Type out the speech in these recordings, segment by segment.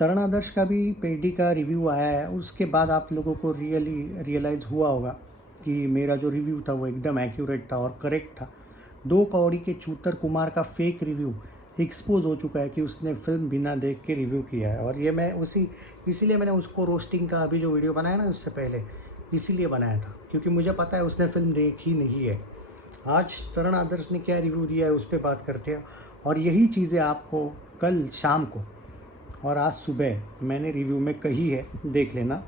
तरण आदर्श का भी पेडी का रिव्यू आया है, उसके बाद आप लोगों को रियलाइज़ हुआ होगा कि मेरा जो रिव्यू था वो एकदम एक्यूरेट था और करेक्ट था। 2 कौड़ी के चूतर कुमार का फेक रिव्यू एक्सपोज हो चुका है कि उसने फिल्म बिना देख के रिव्यू किया है, और ये मैं इसीलिए मैंने उसको रोस्टिंग का अभी जो वीडियो बनाया ना उससे पहले इसीलिए बनाया था, क्योंकि मुझे पता है उसने फिल्म देखी नहीं है। आज तरण आदर्श ने क्या रिव्यू दिया है उस पर बात करते हैं, और यही चीज़ें आपको कल शाम को और आज सुबह मैंने रिव्यू में कही है, देख लेना,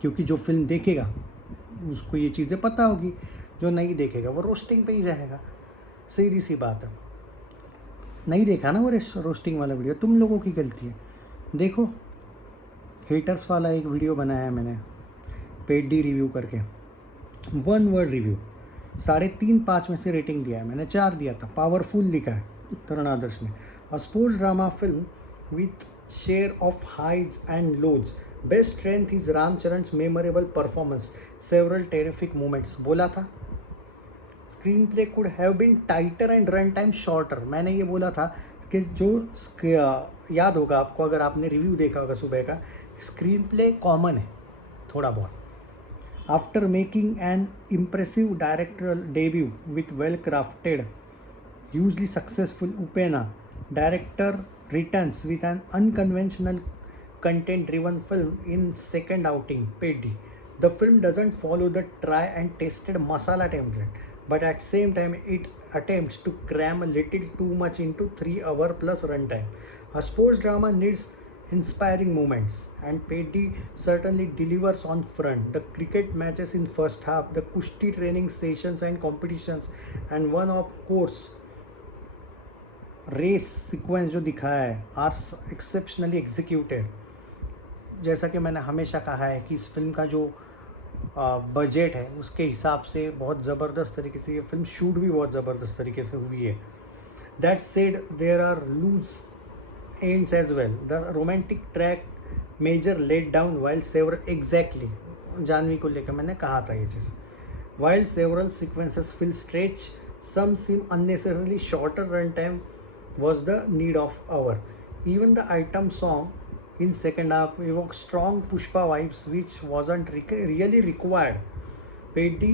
क्योंकि जो फिल्म देखेगा उसको ये चीज़ें पता होगी, जो नहीं देखेगा वो रोस्टिंग पे ही जाएगा। सीधी सी बात है। नहीं देखा ना वो रोस्टिंग वाला वीडियो, तुम लोगों की गलती है। देखो, हेटर्स वाला एक वीडियो बनाया है मैंने पेडी रिव्यू करके, 1 वर्ड रिव्यू, 3.5 में से रेटिंग दिया है मैंने, 4 दिया था। पावरफुल लिखा है तरण आदर्श ने। A sports drama film with share of highs and lows, best strength is रामचरण's memorable performance, several terrific moments. बोला था screenplay could have been tighter and run time shorter. मैंने ये बोला था कि याद होगा आपको, अगर आपने रिव्यू देखा होगा सुबह का, स्क्रीन प्ले कॉमन है थोड़ा बहुत। After making an impressive directorial debut with well crafted hugely successful Upena, director returns with an unconventional content-driven film in second outing, Peddi. The film doesn't follow the try and tested masala template, but at same time it attempts to cram a little too much into 3 hour plus runtime. A sports drama needs inspiring moments, and Peddi certainly delivers on front. The cricket matches in first half, the kushti training sessions and competitions, and one of course race sequence जो दिखाया है are exceptionally executed. जैसा कि मैंने हमेशा कहा है कि इस फिल्म का जो बजट है उसके हिसाब से बहुत ज़बरदस्त तरीके से ये फिल्म शूट भी बहुत ज़बरदस्त तरीके से हुई है। That said there are loose ends as well. The romantic track major let down while several, exactly Janhvi को लेकर मैंने कहा था ये चीज़। While several sequences feel stretch, some seem unnecessarily shorter run time was the need of hour. Even the item song in second half evoked strong Pushpa vibes, which wasn't really required. Peddi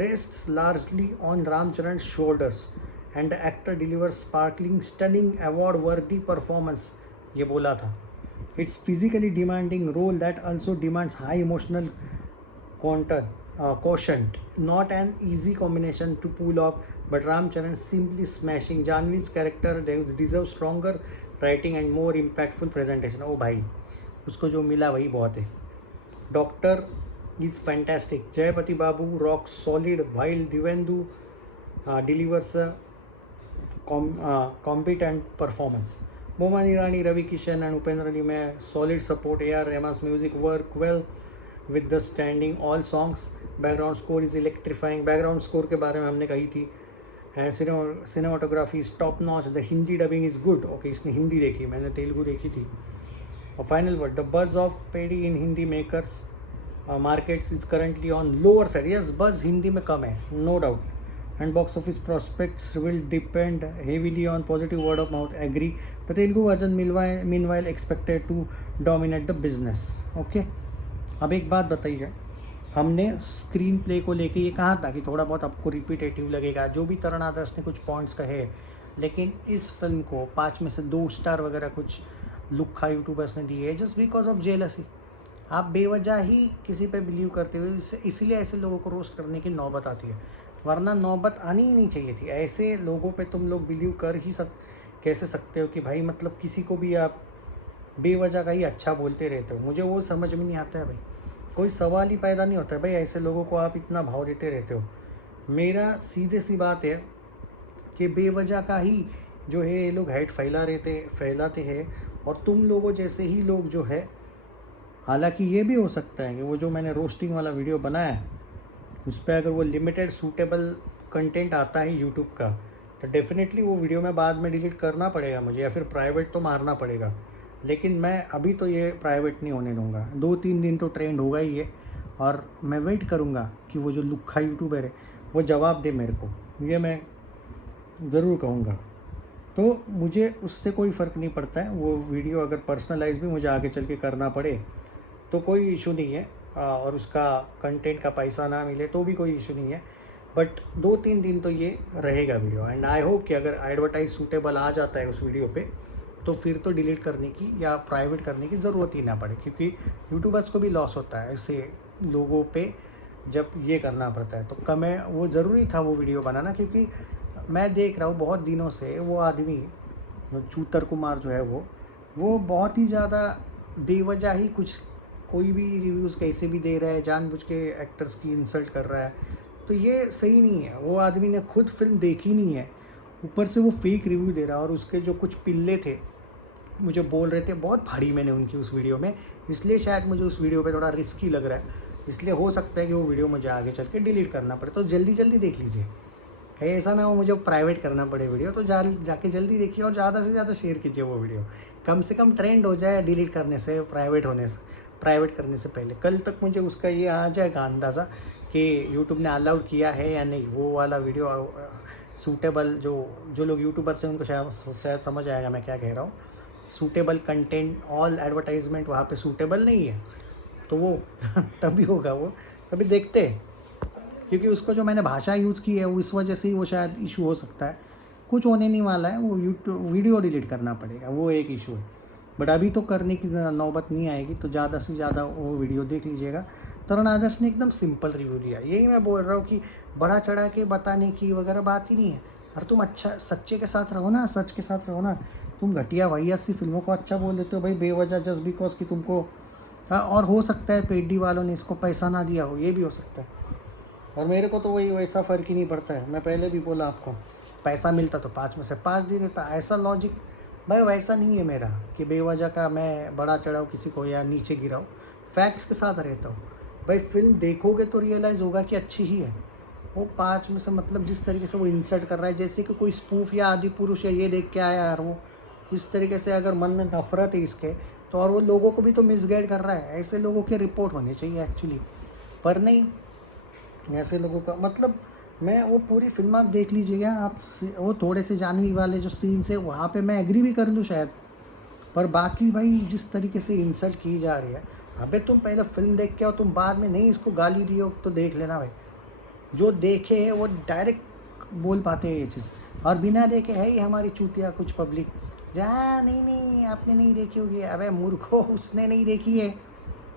rests largely on Ramcharan's shoulders, and the actor delivers sparkling, stunning, award-worthy performance. ये बोला था. It's physically demanding role that also demands high emotional quotient. Not an easy combination to pull off, but Ramcharan simply smashing. Janvi's character deserves stronger writing and more impactful presentation. ओ भाई, उसको जो मिला वही बहुत है. Doctor is fantastic. Jayapati Babu rocks solid while Divendu delivers a competent performance. Boman Irani, Ravi Kishan and Upendra Ali में solid support. A.R. Rahman's music work well with the standing all songs. Background score is electrifying. Background score के बारे में हमने कही थी. And cinematography is top notch. The Hindi dubbing is good. Okay, इसने हिंदी देखी, मैंने तेलुगु देखी थी. और final word, the buzz of Peddi in Hindi makers markets is currently on lower side. Yes, buzz Hindi में कम है, no doubt. And box office prospects will depend heavily on positive word of mouth. Agree. The Telugu version meanwhile expected to dominate the business. Okay. अब एक बात बताइए, हमने screen play को लेके ये कहा था कि थोड़ा बहुत आपको रिपीटेटिव लगेगा, जो भी तरण आदर्श ने कुछ पॉइंट्स कहे, लेकिन इस फिल्म को 5 में से 2 स्टार वगैरह कुछ लुक्खा यूट्यूबर्स ने दिए है जस्ट बिकॉज ऑफ जेलसी। आप बेवजह ही किसी पे बिलीव करते हुए इसीलिए ऐसे लोगों को रोस्ट करने की नौबत आती है, वरना नौबत आनी ही नहीं चाहिए थी। ऐसे लोगों पे तुम लोग बिलीव कर ही कैसे सकते हो कि भाई मतलब किसी को भी आप बेवजह का ही अच्छा बोलते रहते हो। मुझे वो समझ में नहीं आता है भाई, कोई सवाल ही पैदा नहीं होता है भाई, ऐसे लोगों को आप इतना भाव देते रहते हो। मेरा सीधे सी बात है कि बेवजह का ही जो है ये लोग हेट फैलाते हैं, और तुम लोगों जैसे ही लोग जो है, हालांकि ये भी हो सकता है कि वो जो मैंने रोस्टिंग वाला वीडियो बनाया है उस पर अगर वो लिमिटेड सूटेबल कंटेंट आता है यूट्यूब का, तो डेफिनेटली वो वीडियो में बाद में डिलीट करना पड़ेगा मुझे, या फिर प्राइवेट तो मारना पड़ेगा। लेकिन मैं अभी तो ये प्राइवेट नहीं होने दूंगा, 2-3 दिन तो ट्रेंड होगा ही है, और मैं वेट करूँगा कि वो जो लुक्खा यूट्यूबर है वो जवाब दे मेरे को, ये मैं ज़रूर कहूँगा। तो मुझे उससे कोई फ़र्क नहीं पड़ता है। वो वीडियो अगर पर्सनलाइज़ भी मुझे आगे चल के करना पड़े तो कोई इशू नहीं है, और उसका कंटेंट का पैसा ना मिले तो भी कोई इशू नहीं है। बट 2-3 दिन तो ये रहेगा वीडियो, एंड आई होप कि अगर एडवर्टाइज सूटेबल आ जाता है उस वीडियो पे तो फिर तो डिलीट करने की या प्राइवेट करने की ज़रूरत ही ना पड़े, क्योंकि यूट्यूबर्स को भी लॉस होता है ऐसे लोगों पे जब ये करना पड़ता है। तो कमें वो ज़रूरी था वो वीडियो बनाना, क्योंकि मैं देख रहा हूँ बहुत दिनों से वो आदमी चूतर कुमार जो है वो बहुत ही ज़्यादा बेवजह ही कुछ कोई भी रिव्यूज़ कैसे भी दे रहा है, जानबूझ के एक्टर्स की इंसल्ट कर रहा है। तो ये सही नहीं है। वो आदमी ने खुद फिल्म देखी नहीं है, ऊपर से वो फेक रिव्यू दे रहा है। और उसके जो कुछ पिल्ले थे मुझे बोल रहे थे, बहुत भाड़ी मैंने उनकी उस वीडियो में, इसलिए शायद मुझे उस वीडियो पे थोड़ा रिस्की लग रहा है। इसलिए हो सकता है कि वो वीडियो मुझे आगे चल के डिलीट करना पड़े। तो जल्दी जल्दी देख लीजिए, कहीं ऐसा ना हो मुझे प्राइवेट करना पड़े वीडियो। तो जाके जल्दी देखिए और ज़्यादा से ज़्यादा शेयर कीजिए वो वीडियो, कम से कम ट्रेंड हो जाए डिलीट करने से, प्राइवेट करने से पहले। कल तक मुझे उसका ये आ जाएगा अंदाज़ा कि यूट्यूब ने अलाउड किया है या नहीं वो वाला वीडियो सूटेबल। जो लोग यूट्यूबर से उनको शायद समझ आएगा मैं क्या कह रहा हूँ। सूटेबल कंटेंट, ऑल एडवर्टाइजमेंट वहाँ पे सूटेबल नहीं है, तो वो तभी होगा, वो तभी देखते हैं। क्योंकि उसको जो मैंने भाषा यूज़ की है वो इस वजह से ही वो शायद इशू हो सकता है। कुछ होने नहीं वाला है, वो यूट्यूब वीडियो डिलीट करना पड़ेगा, वो एक इशू है। बट अभी तो करने की नौबत नहीं आएगी, तो ज़्यादा से ज़्यादा वो वीडियो देख लीजिएगा। तरुण आदर्श ने एकदम सिंपल रिव्यू दिया, यही मैं बोल रहा हूँ कि बड़ा चढ़ा के बताने की वगैरह बात ही नहीं है। और तुम अच्छा सच्चे के साथ रहो ना, सच के साथ रहो ना। तुम घटिया वाहियात सी फिल्मों को अच्छा बोल देते हो भाई बेवजह, जस्ट बिकॉज कि तुमको और हो सकता है पेडी वालों ने इसको पैसा ना दिया हो, ये भी हो सकता है। और मेरे को तो वही वैसा फ़र्क ही नहीं पड़ता है। मैं पहले भी बोला आपको, पैसा मिलता तो 5 में से 5 दे देता, ऐसा लॉजिक भाई वैसा नहीं है मेरा कि बेवजह का मैं बड़ा चढ़ाऊँ किसी को या नीचे गिराऊँ। फैक्ट्स के साथ रहता हूँ भाई। फिल्म देखोगे तो रियलाइज़ होगा कि अच्छी ही है। वो 5 में से मतलब जिस तरीके से वो इंसल्ट कर रहा है, जैसे कि कोई स्पूफ या आदि पुरुष या ये देख के आया यार, वो इस तरीके से अगर मन में नफरत है इसके, तो और वो लोगों को भी तो मिसगाइड कर रहा है। ऐसे लोगों के रिपोर्ट होने चाहिए एक्चुअली, पर नहीं, ऐसे लोगों का मतलब मैं वो पूरी फिल्म आप देख लीजिएगा आप। वो थोड़े से जानवी वाले जो सीन्स है वहाँ पे मैं एग्री भी कर लूँ शायद, पर बाकी भाई जिस तरीके से इंसल्ट की जा रही है, अबे तुम पहले फिल्म देख के आओ, तुम बाद में नहीं इसको गाली दियो तो देख लेना भाई। जो देखे है वो डायरेक्ट बोल पाते हैं ये चीज़, और बिना देखे है ही हमारी चूतिया कुछ पब्लिक जहाँ नहीं आपने नहीं देखी होगी। अबे मूर्खो, उसने नहीं देखी है,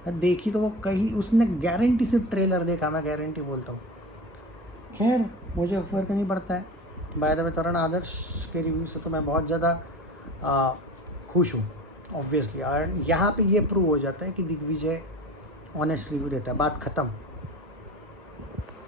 देखी तो वो कहीं उसने गारंटी सिर्फ ट्रेलर देखा, मैं गारंटी बोलता हूँ। खैर मुझे फ़र्क नहीं पड़ता है। बाय द वे तरुण आदर्श के रिव्यू से तो मैं बहुत ज़्यादा खुश हूँ ऑब्वियसली, और यहाँ पे ये प्रूव हो जाता है कि दिग्विजय ऑनेस्ट रिव्यू देता है, बात ख़त्म।